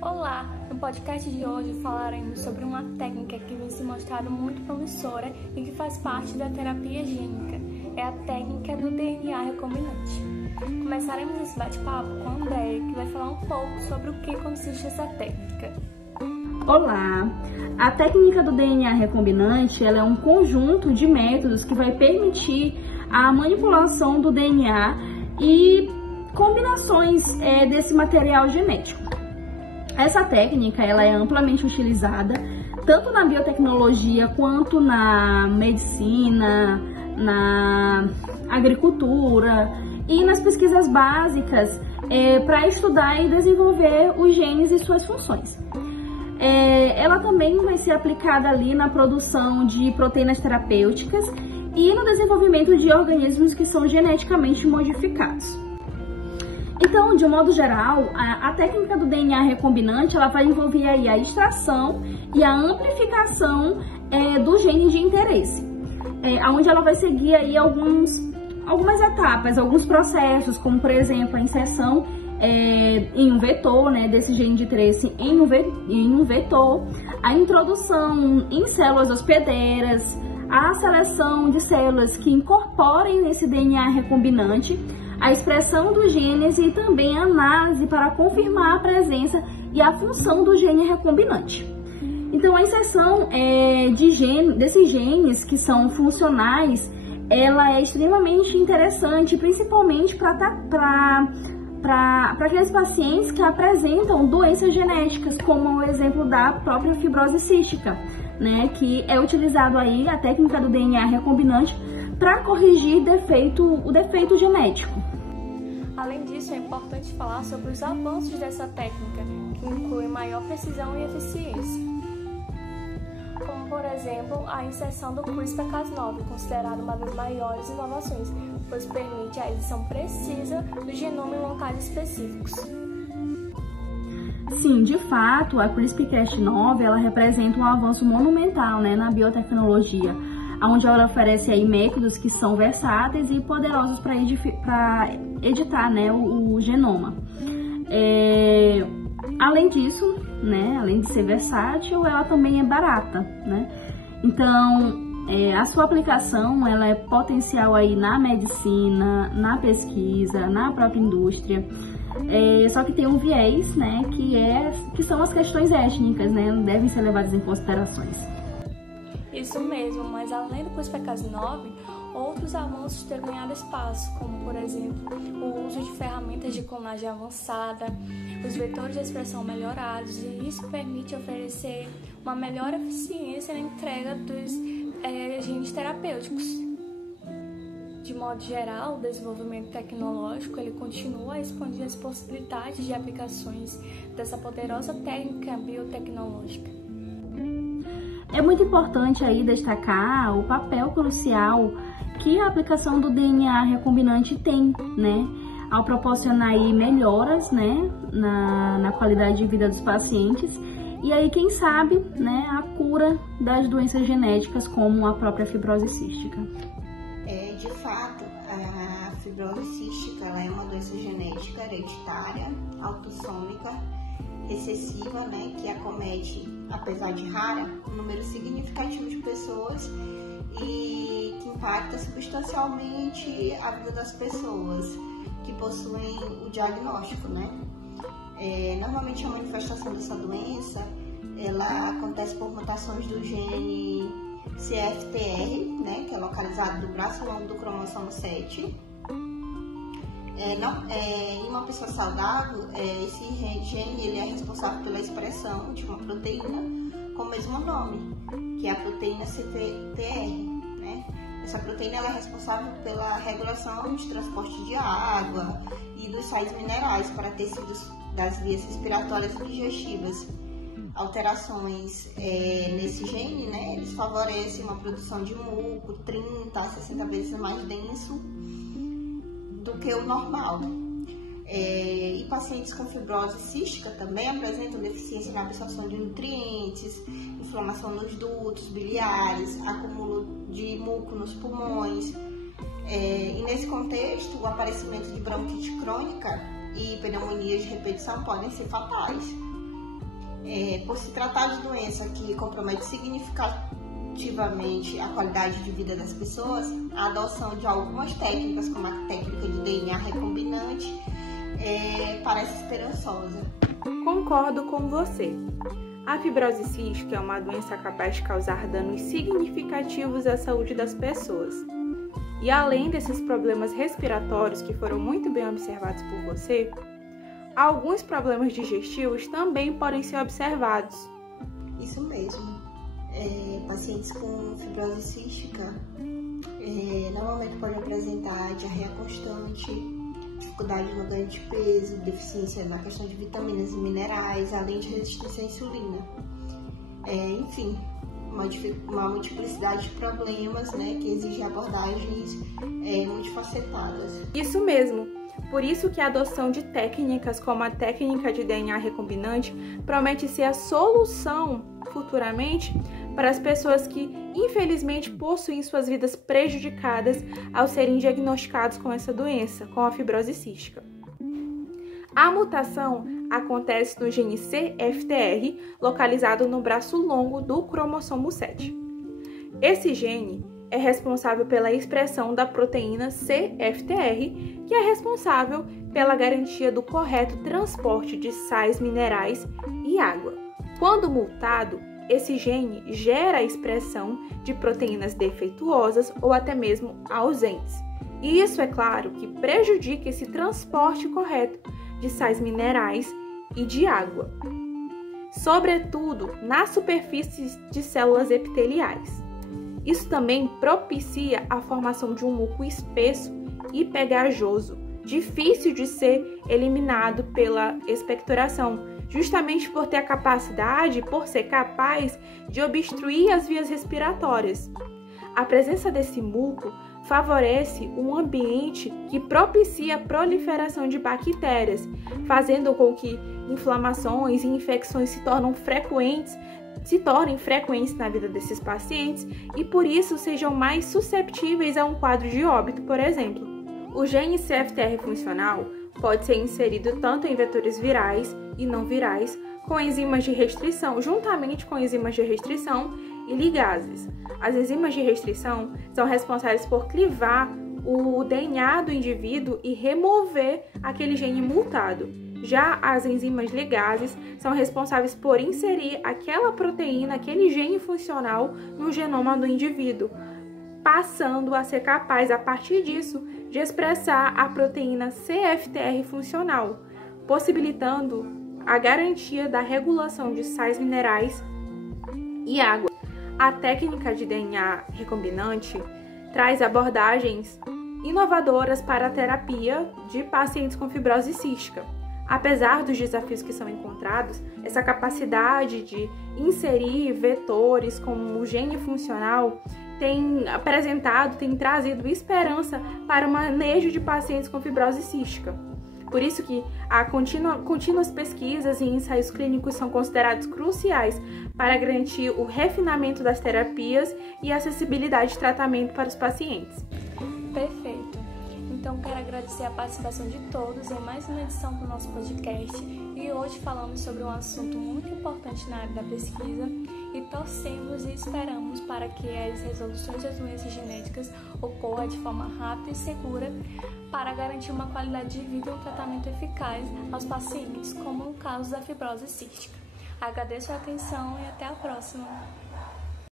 Olá! No podcast de hoje falaremos sobre uma técnica que vem se mostrando muito promissora e que faz parte da terapia gênica. É a técnica do DNA recombinante. Começaremos esse bate-papo com a Andréia, que vai falar um pouco sobre o que consiste essa técnica. Olá! A técnica do DNA recombinante ela é um conjunto de métodos que vai permitir a manipulação do DNA e combinações desse material genético. Essa técnica ela é amplamente utilizada tanto na biotecnologia quanto na medicina, na agricultura e nas pesquisas básicas para estudar e desenvolver os genes e suas funções. Ela também vai ser aplicada ali na produção de proteínas terapêuticas e no desenvolvimento de organismos que são geneticamente modificados. Então, de um modo geral, a técnica do DNA recombinante ela vai envolver aí a extração e a amplificação do gene de interesse, onde ela vai seguir aí algumas etapas, alguns processos, como por exemplo a inserção em um vetor, desse gene de interesse em um vetor, a introdução em células hospedeiras, a seleção de células que incorporem esse DNA recombinante, a expressão dos genes e também a análise para confirmar a presença e a função do gene recombinante. Então, a inserção desses genes que são funcionais, ela é extremamente interessante, principalmente para aqueles pacientes que apresentam doenças genéticas, como o exemplo da própria fibrose cística, que é utilizado aí a técnica do DNA recombinante para corrigir o defeito genético. Além disso, é importante falar sobre os avanços dessa técnica, que incluem maior precisão e eficiência. Como, por exemplo, a inserção do CRISPR-Cas9, considerada uma das maiores inovações, pois permite a edição precisa do genoma em locais específicos. Sim, de fato, a CRISPR-Cas9 ela representa um avanço monumental na biotecnologia, onde ela oferece aí métodos que são versáteis e poderosos para editar o genoma. Além disso, além de ser versátil, ela também é barata, Então, a sua aplicação ela é potencial aí na medicina, na pesquisa, na própria indústria. Só que tem um viés, que são as questões étnicas, não devem ser levadas em considerações. Isso mesmo, mas além do CRISPR-Cas9, outros avanços têm ganhado espaço, como por exemplo, o uso de ferramentas de clonagem avançada, os vetores de expressão melhorados, e isso permite oferecer uma melhor eficiência na entrega dos genes terapêuticos. De modo geral, o desenvolvimento tecnológico ele continua a expandir as possibilidades de aplicações dessa poderosa técnica biotecnológica. É muito importante aí destacar o papel crucial que a aplicação do DNA recombinante tem, ao proporcionar aí melhoras, na qualidade de vida dos pacientes e aí, quem sabe, a cura das doenças genéticas como a própria fibrose cística. De fato, a fibrose cística ela é uma doença genética hereditária, autossômica, recessiva, que acomete, apesar de rara, um número significativo de pessoas e que impacta substancialmente a vida das pessoas que possuem o diagnóstico, Normalmente a manifestação dessa doença, ela acontece por mutações do gene CFTR, que é localizado no braço longo do cromossomo 7. Em uma pessoa saudável, esse gene ele é responsável pela expressão de uma proteína com o mesmo nome, que é a proteína CFTR. Essa proteína ela é responsável pela regulação de transporte de água e dos sais minerais para tecidos das vias respiratórias e digestivas. Alterações nesse gene, eles favorecem uma produção de muco 30 a 60 vezes mais denso do que o normal. E pacientes com fibrose cística também apresentam deficiência na absorção de nutrientes, inflamação nos dutos biliares, acúmulo de muco nos pulmões. E nesse contexto, o aparecimento de bronquite crônica e pneumonias de repetição podem ser fatais. Por se tratar de doença que compromete significativamente a qualidade de vida das pessoas, a adoção de algumas técnicas, como a técnica de DNA recombinante, parece esperançosa. Concordo com você. A fibrose cística é uma doença capaz de causar danos significativos à saúde das pessoas. E além desses problemas respiratórios que foram muito bem observados por você, alguns problemas digestivos também podem ser observados. Isso mesmo. Pacientes com fibrose cística normalmente podem apresentar diarreia constante, dificuldade no ganho de peso, deficiência na questão de vitaminas e minerais, além de resistência à insulina. Enfim, uma multiplicidade de problemas, né, que exigem abordagens multifacetadas. Isso mesmo. Por isso que a adoção de técnicas como a técnica de DNA recombinante promete ser a solução futuramente para as pessoas que, infelizmente, possuem suas vidas prejudicadas ao serem diagnosticados com essa doença, com a fibrose cística. A mutação acontece no gene CFTR, localizado no braço longo do cromossomo 7. Esse gene é responsável pela expressão da proteína CFTR, que é responsável pela garantia do correto transporte de sais minerais e água. Quando mutado, esse gene gera a expressão de proteínas defeituosas ou até mesmo ausentes. E isso, é claro, que prejudica esse transporte correto de sais minerais e de água, sobretudo nas superfícies de células epiteliais. Isso também propicia a formação de um muco espesso e pegajoso, difícil de ser eliminado pela expectoração, justamente por ter a capacidade, por ser capaz de obstruir as vias respiratórias. A presença desse muco favorece um ambiente que propicia a proliferação de bactérias, fazendo com que inflamações e infecções se tornem frequentes na vida desses pacientes e por isso sejam mais susceptíveis a um quadro de óbito, por exemplo. O gene CFTR funcional pode ser inserido tanto em vetores virais e não virais, com enzimas de restrição, juntamente com enzimas de restrição e ligases. As enzimas de restrição são responsáveis por clivar o DNA do indivíduo e remover aquele gene mutado. Já as enzimas ligases são responsáveis por inserir aquela proteína, aquele gene funcional no genoma do indivíduo, passando a ser capaz, a partir disso, de expressar a proteína CFTR funcional, possibilitando a garantia da regulação de sais minerais e água. A técnica de DNA recombinante traz abordagens inovadoras para a terapia de pacientes com fibrose cística. Apesar dos desafios que são encontrados, essa capacidade de inserir vetores como o gene funcional tem trazido esperança para o manejo de pacientes com fibrose cística. Por isso que contínuas pesquisas e ensaios clínicos são considerados cruciais para garantir o refinamento das terapias e a acessibilidade de tratamento para os pacientes. Perfeito. Então, quero agradecer a participação de todos em mais uma edição do nosso podcast. E hoje falamos sobre um assunto muito importante na área da pesquisa e torcemos e esperamos para que as resoluções das doenças genéticas ocorram de forma rápida e segura para garantir uma qualidade de vida e um tratamento eficaz aos pacientes, como no caso da fibrose cística. Agradeço a atenção e até a próxima!